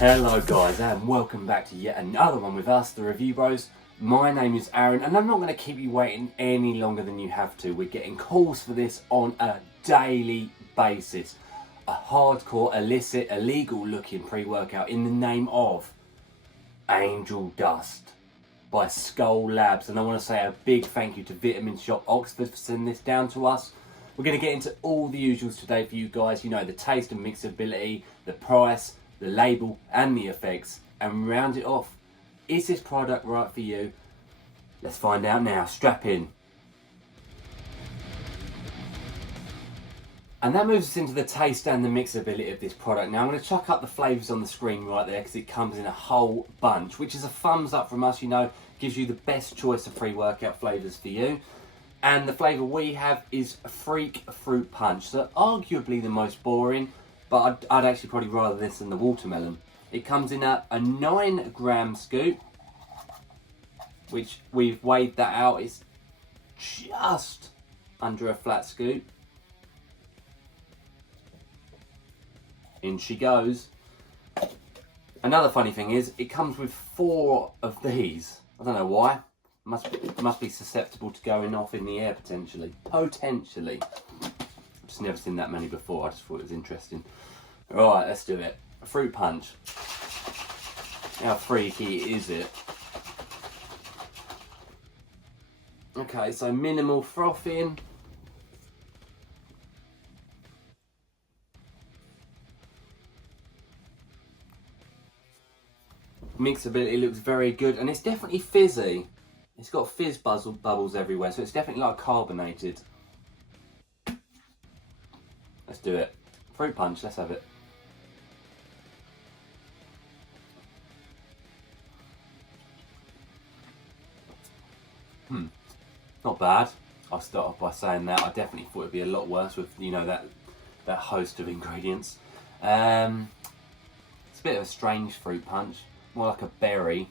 Hello guys, and welcome back to yet another one with us, the Review Bros. My name is Aaron, and I'm not going to keep you waiting any longer than you have to. We're getting calls for this on a daily basis. A hardcore, illicit, illegal looking pre-workout in the name of Angel Dust by Skull Labs. And I want to say a big thank you to Vitamin Shop Oxford for sending this down to us. We're going to get into all the usuals today for you guys. You know, the taste and mixability, the price, the label and the effects, and round it off. Is this product right for you? Let's find out now. Strap in. And that moves us into the taste and the mixability of this product. Now I'm going to chuck up the flavours on the screen right there because it comes in a whole bunch, which is a thumbs up from us. You know, gives you the best choice of pre-workout flavours for you. And the flavour we have is Freak Fruit Punch. So arguably the most boring, but I'd actually probably rather this than the watermelon. It comes in a 9-gram scoop, which we've weighed that out. It's just under a flat scoop. In she goes. Another funny thing is, it comes with 4 of these. I don't know why. Must be susceptible to going off in the air potentially. Potentially. I've just never seen that many before. I just thought it was interesting. Right, let's do it. A fruit punch. How freaky is it? Okay, so minimal frothing. Mixability looks very good, and it's definitely fizzy. It's got fizz bubbles everywhere, so it's definitely like carbonated. Let's do it. Fruit punch, let's have it. Not bad. I'll start off by saying that. I definitely thought it'd be a lot worse with, you know, that host of ingredients. It's a bit of a strange fruit punch, more like a berry.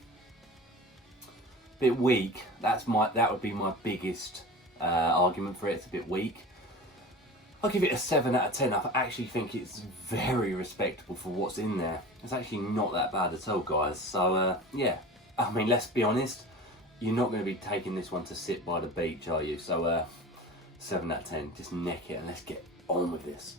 Bit weak. That would be my biggest argument for it. It's a bit weak. I'll give it a 7 out of 10. I actually think it's very respectable for what's in there. It's actually not that bad at all, guys. So yeah, I mean, let's be honest. You're not going to be taking this one to sit by the beach, are you? So 7 out of 10. Just neck it and let's get on with this.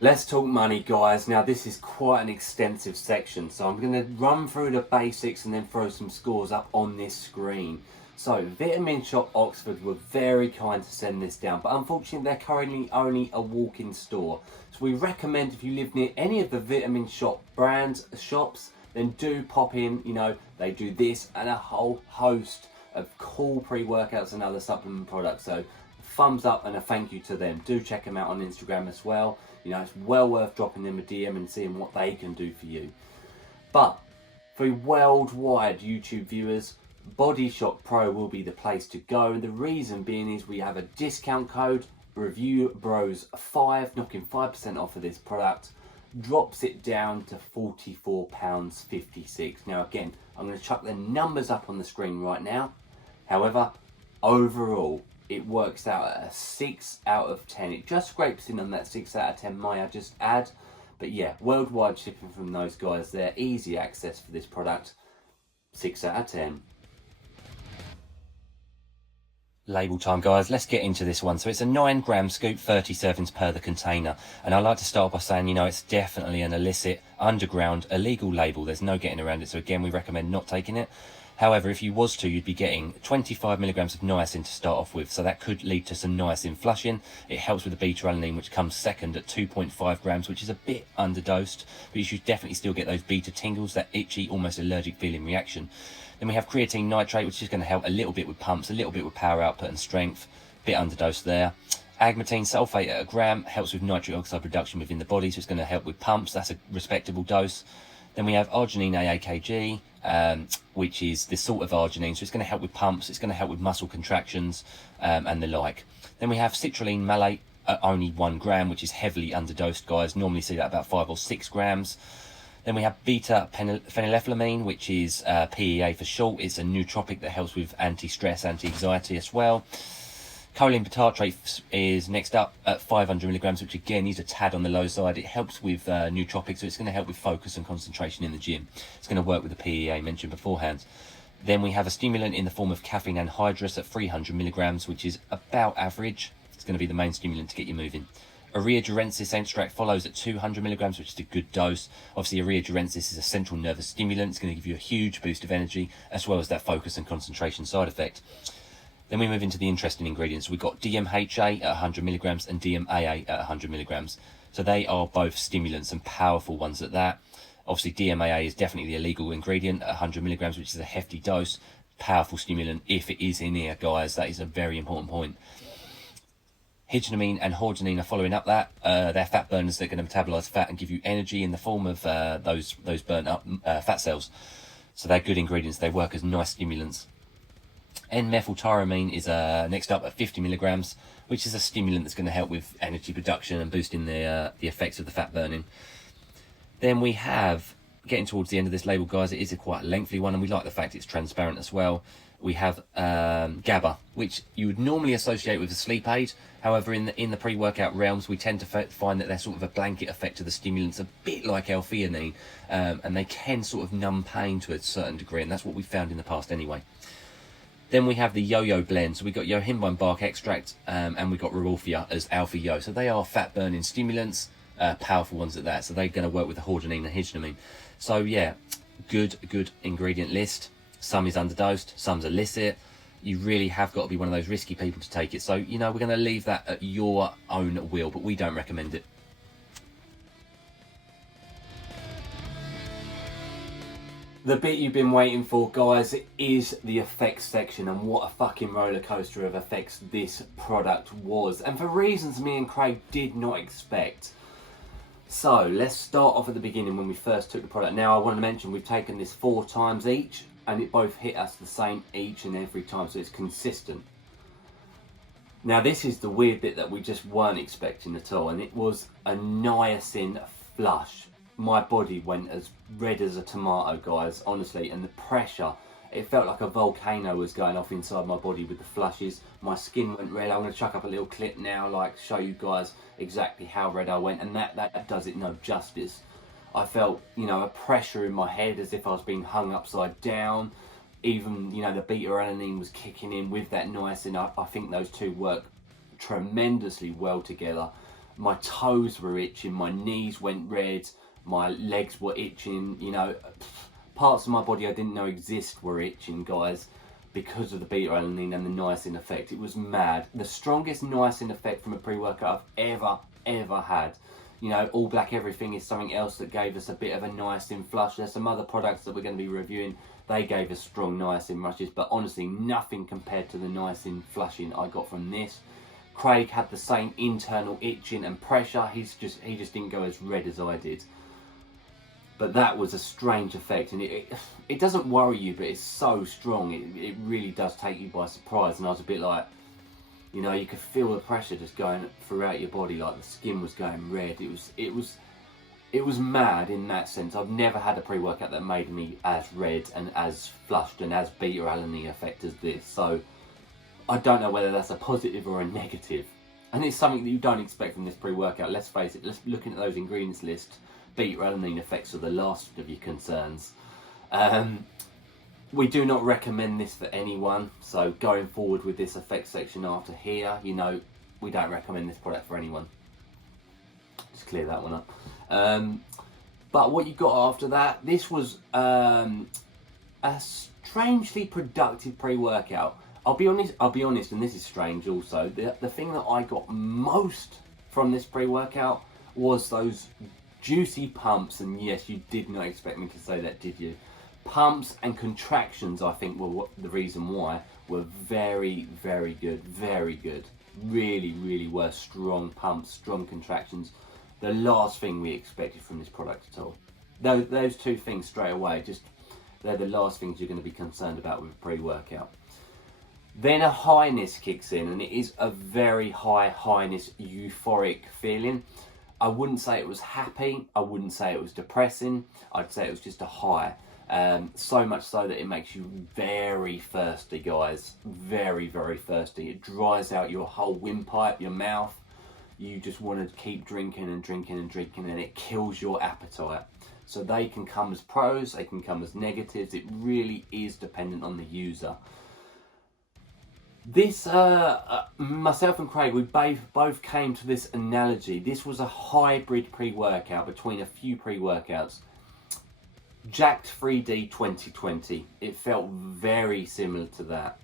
Let's talk money, guys. Now this is quite an extensive section, so I'm going to run through the basics and then throw some scores up on this screen. So Vitamin Shop Oxford were very kind to send this down, but unfortunately they're currently only a walk-in store. So we recommend, if you live near any of the Vitamin Shop brands shops, then do pop in. You know, they do this and a whole host of cool pre-workouts and other supplement products. So thumbs up and a thank you to them. Do check them out on Instagram as well. You know, it's well worth dropping them a DM and seeing what they can do for you. But for worldwide YouTube viewers, BODYSHOCK Pro will be the place to go. The reason being is we have a discount code, ReviewBros5, knocking 5% off of this product. Drops it down to £44.56. Now again, I'm going to chuck the numbers up on the screen right now. However, overall, it works out at a 6 out of 10. It just scrapes in on that 6 out of 10, may I just add. But yeah, worldwide shipping from those guys there. Easy access for this product. 6 out of 10. Label time, guys. Let's get into this one. So it's a 9-gram scoop, 30 servings per the container. And I like to start by saying, you know, it's definitely an illicit, underground, illegal label. There's no getting around it. So again, we recommend not taking it. However, if you was to, you'd be getting 25 milligrams of niacin to start off with. So that could lead to some niacin flushing. It helps with the beta-alanine, which comes second at 2.5 grams, which is a bit underdosed. But you should definitely still get those beta tingles, that itchy, almost allergic feeling reaction. Then we have creatine nitrate, which is going to help a little bit with pumps, a little bit with power output and strength. Bit underdosed there. Agmatine sulfate at 1 gram helps with nitric oxide production within the body, so it's going to help with pumps. That's a respectable dose. Then we have arginine AAKG, which is the salt of arginine, so it's going to help with pumps, it's going to help with muscle contractions and the like. Then we have citrulline malate at only 1 gram, which is heavily underdosed, guys. Normally see that about 5 or 6 grams. Then we have beta phenylethylamine, which is PEA for short. It's a nootropic that helps with anti-stress, anti-anxiety as well. Choline bitartrate is next up at 500 milligrams, which again is a tad on the low side. It helps with nootropics, so it's going to help with focus and concentration in the gym. It's going to work with the PEA mentioned beforehand. Then we have a stimulant in the form of caffeine anhydrous at 300 milligrams, which is about average. It's going to be the main stimulant to get you moving. Urea durensis extract follows at 200 milligrams, which is a good dose. Obviously, urea durensis is a central nervous stimulant. It's going to give you a huge boost of energy, as well as that focus and concentration side effect. Then we move into the interesting ingredients. We've got DMHA at 100 milligrams and DMAA at 100 milligrams. So they are both stimulants and powerful ones at that. Obviously, DMAA is definitely the illegal ingredient at 100 milligrams, which is a hefty dose. Powerful stimulant if it is in here, guys. That is a very important point. Higenamine and hordenine are following up that. They're fat burners that are going to metabolize fat and give you energy in the form of those burnt up fat cells. So they're good ingredients. They work as nice stimulants. N-methyltyramine is next up at 50 milligrams, which is a stimulant that's going to help with energy production and boosting the effects of the fat burning. Then we have, getting towards the end of this label, guys, it is a quite lengthy one, and we like the fact it's transparent as well. We have GABA, which you would normally associate with a sleep aid. However, in the pre-workout realms, we tend to find that they're sort of a blanket effect of the stimulants, a bit like L-theanine, and they can sort of numb pain to a certain degree, and that's what we found in the past anyway. Then we have the yo-yo blend. So we've got yohimbine bark extract, and we've got Rauwolfia as alpha yo. So they are fat-burning stimulants, powerful ones at that. So they're going to work with the hordenine and higenamine. So yeah, good ingredient list. Some is underdosed, some's illicit. You really have got to be one of those risky people to take it. So, you know, we're going to leave that at your own will, but we don't recommend it. The bit you've been waiting for, guys, is the effects section, and what a fucking roller coaster of effects this product was, and for reasons me and Craig did not expect. So let's start off at the beginning when we first took the product. Now I want to mention we've taken this 4 times each, and it both hit us the same each and every time, so it's consistent. Now this is the weird bit that we just weren't expecting at all, and it was a niacin flush. My body went as red as a tomato, guys, honestly, and the pressure, it felt like a volcano was going off inside my body with the flushes. My skin went red. I'm going to chuck up a little clip now, like, show you guys exactly how red I went, and that does it no justice. I felt, you know, a pressure in my head as if I was being hung upside down. Even, you know, the beta-alanine was kicking in with that niacin. I think those two work tremendously well together. My toes were itching, my knees went red, my legs were itching, you know, parts of my body I didn't know exist were itching, guys, because of the beta-alanine and the niacin effect. It was mad. The strongest niacin effect from a pre-workout I've ever had. You know, All Black Everything is something else that gave us a bit of a niacin flush. There's some other products that we're going to be reviewing. They gave us strong niacin rushes, but honestly, nothing compared to the niacin flushing I got from this. Craig had the same internal itching and pressure. He just didn't go as red as I did. But that was a strange effect, and it doesn't worry you, but it's so strong. It really does take you by surprise, and I was a bit like, you know, you could feel the pressure just going throughout your body, like the skin was going red. It was mad in that sense. I've never had a pre-workout that made me as red and as flushed and as beta-alanine effect as this. So I don't know whether that's a positive or a negative. And it's something that you don't expect from this pre-workout. Let's face it, looking at those ingredients list, beta-alanine effects are the last of your concerns. We do not recommend this for anyone. So going forward with this effects section after here, you know, we don't recommend this product for anyone. Just clear that one up. But what you got after that, this was a strangely productive pre-workout. I'll be honest, and this is strange also, the thing that I got most from this pre-workout was those juicy pumps, and yes, you did not expect me to say that, did you? Pumps and contractions, I think, were the reason why, were very, very good, very good. Really, really were strong pumps, strong contractions. The last thing we expected from this product at all. Those two things straight away, they're the last things you're going to be concerned about with a pre-workout. Then a highness kicks in, and it is a very highness, euphoric feeling. I wouldn't say it was happy, I wouldn't say it was depressing, I'd say it was just a high. So much so that it makes you very thirsty, guys. Very, very thirsty. It dries out your whole windpipe, your mouth. You just want to keep drinking and drinking and drinking, and it kills your appetite. So they can come as pros, they can come as negatives. It really is dependent on the user. This, myself and Craig, we both came to this analogy. This was a hybrid pre-workout between a few pre-workouts. Jacked 3D 2020, it felt very similar to that.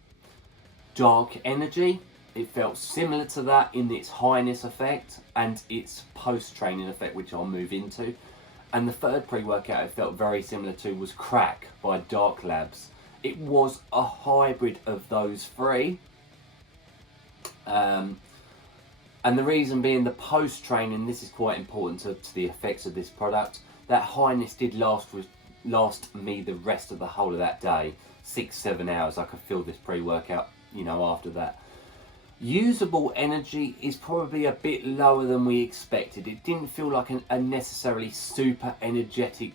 Dark Energy, it felt similar to that in its highness effect and its post-training effect, which I'll move into. And the third pre-workout it felt very similar to was Crack by Dark Labs. It was a hybrid of those three. And the reason being the post-training, this is quite important to the effects of this product. That highness did last me the rest of the whole of that day. 6-7 hours I could feel this pre-workout, you know, after that. Usable energy is probably a bit lower than we expected. It didn't feel like a necessarily super energetic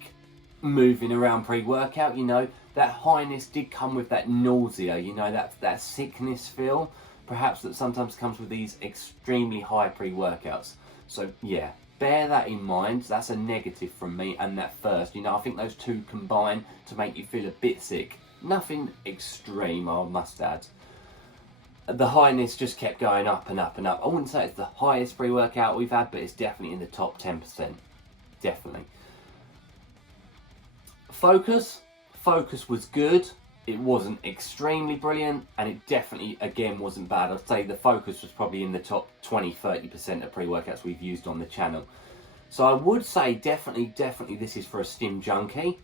moving around pre-workout, you know. That highness did come with that nausea, you know, that sickness feel, perhaps that sometimes comes with these extremely high pre-workouts. So yeah, bear that in mind. That's a negative from me. And that first, you know, I think those two combine to make you feel a bit sick. Nothing extreme, I must add. The highness just kept going up and up and up. I wouldn't say it's the highest pre-workout we've had, but it's definitely in the top 10%. Definitely. Focus was good. It wasn't extremely brilliant, and it definitely, again, wasn't bad. I'd say the focus was probably in the top 20-30% of pre-workouts we've used on the channel. So I would say definitely this is for a stim junkie.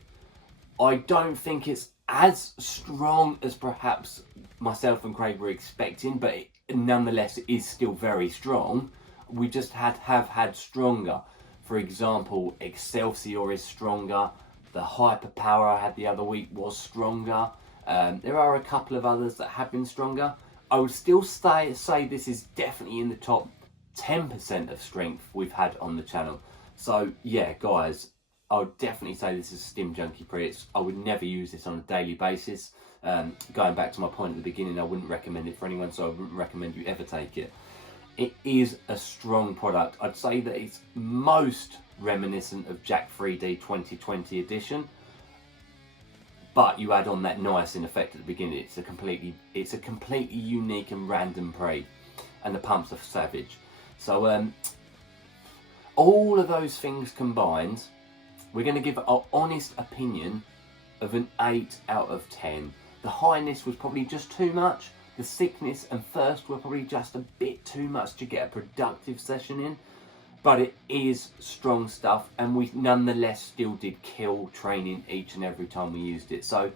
I don't think it's as strong as perhaps myself and Craig were expecting, but nonetheless it is still very strong. We just have had stronger. For example, Excelsior is stronger. The Hyperpower I had the other week was stronger. There are a couple of others that have been stronger. I would still say this is definitely in the top 10% of strength we've had on the channel. So yeah, guys, I would definitely say this is a Stim Junkie Pre. I would never use this on a daily basis. Going back to my point at the beginning, I wouldn't recommend it for anyone, so I wouldn't recommend you ever take it. It is a strong product. I'd say that it's most reminiscent of Jack 3D 2020 edition, but you add on that niacin effect at the beginning. It's a completely unique and random pre, and the pumps are savage. So all of those things combined, we're going to give our honest opinion of an 8 out of 10. The highness was probably just too much. The sickness and thirst were probably just a bit too much to get a productive session in. But it is strong stuff, and we nonetheless still did kill training each and every time we used it. So,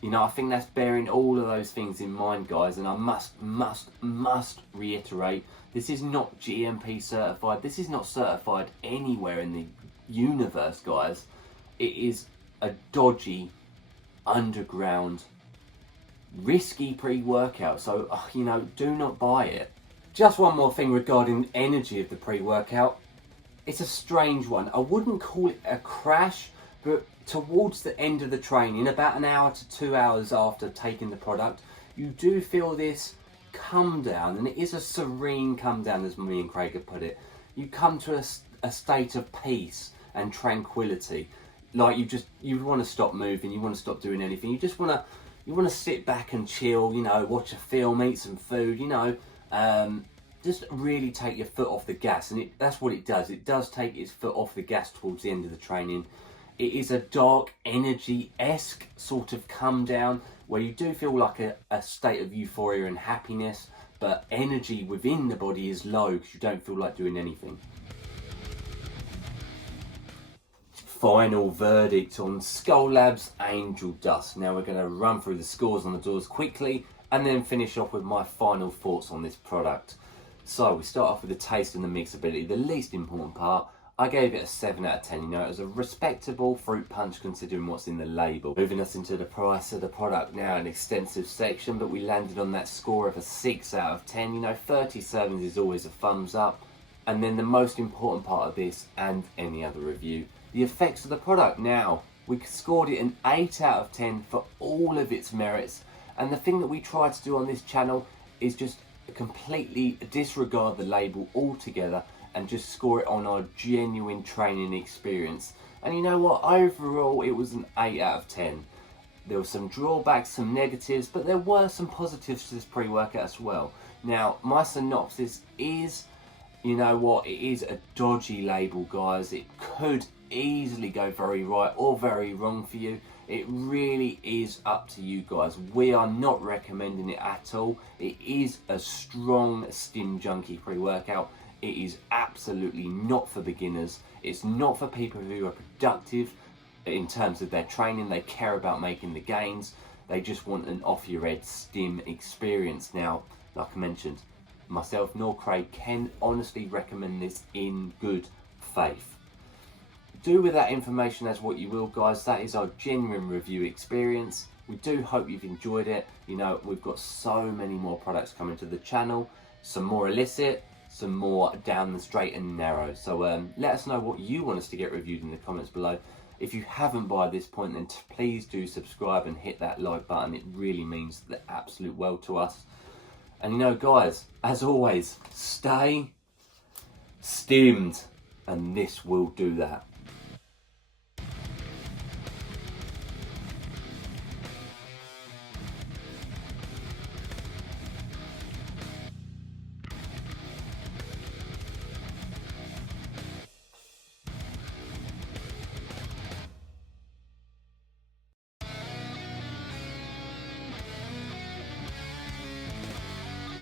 you know, I think that's bearing all of those things in mind, guys. And I must reiterate, this is not GMP certified. This is not certified anywhere in the universe, guys. It is a dodgy, underground, risky pre-workout. So, you know, do not buy it. Just one more thing regarding energy of the pre-workout. It's a strange one. I wouldn't call it a crash, but towards the end of the training, about an hour to 2 hours after taking the product, you do feel this come down, and it is a serene come down, as me and Craig have put it. You come to a state of peace and tranquility. Like you want to stop moving, you want to stop doing anything. You just want to sit back and chill, you know, watch a film, eat some food, you know. Just really take your foot off the gas, and that's what it does. It does take its foot off the gas towards the end of the training. It is a dark energy-esque sort of come down where you do feel like a state of euphoria and happiness, but energy within the body is low because you don't feel like doing anything. Final verdict on Skull Labs Angel Dust. Now we're going to run through the scores on the doors quickly and then finish off with my final thoughts on this product. So we start off with the taste and the mixability. The least important part, I gave it a 7 out of 10. You know, it was a respectable fruit punch considering what's in the label. Moving us into the price of the product now, an extensive section, but we landed on that score of a 6 out of 10. You know, 30 servings is always a thumbs up. And then the most important part of this and any other review, the effects of the product. Now, We scored it an 8 out of 10 for all of its merits. And the thing that we try to do on this channel is just completely disregard the label altogether and just score it on our genuine training experience. And you know what, overall it was an 8 out of 10. There were some drawbacks, some negatives, but there were some positives to this pre-workout as well. Now, my synopsis is, you know what, it is a dodgy label, guys. It could easily go very right or very wrong for you. It really is up to you guys. We are not recommending it at all. It is a strong stim junkie pre-workout. It is absolutely not for beginners. It's not for people who are productive in terms of their training. They care about making the gains. They just want an off your head stim experience. Now, like I mentioned, myself nor Craig can honestly recommend this in good faith. Do with that information as what you will, guys. That is our genuine review experience. We do hope you've enjoyed it. You know, we've got so many more products coming to the channel. Some more illicit, some more down the straight and narrow. So let us know what you want us to get reviewed in the comments below. If you haven't by this point, then please do subscribe and hit that like button. It really means the absolute world to us. And you know, guys, as always, stay stimmed, and this will do that.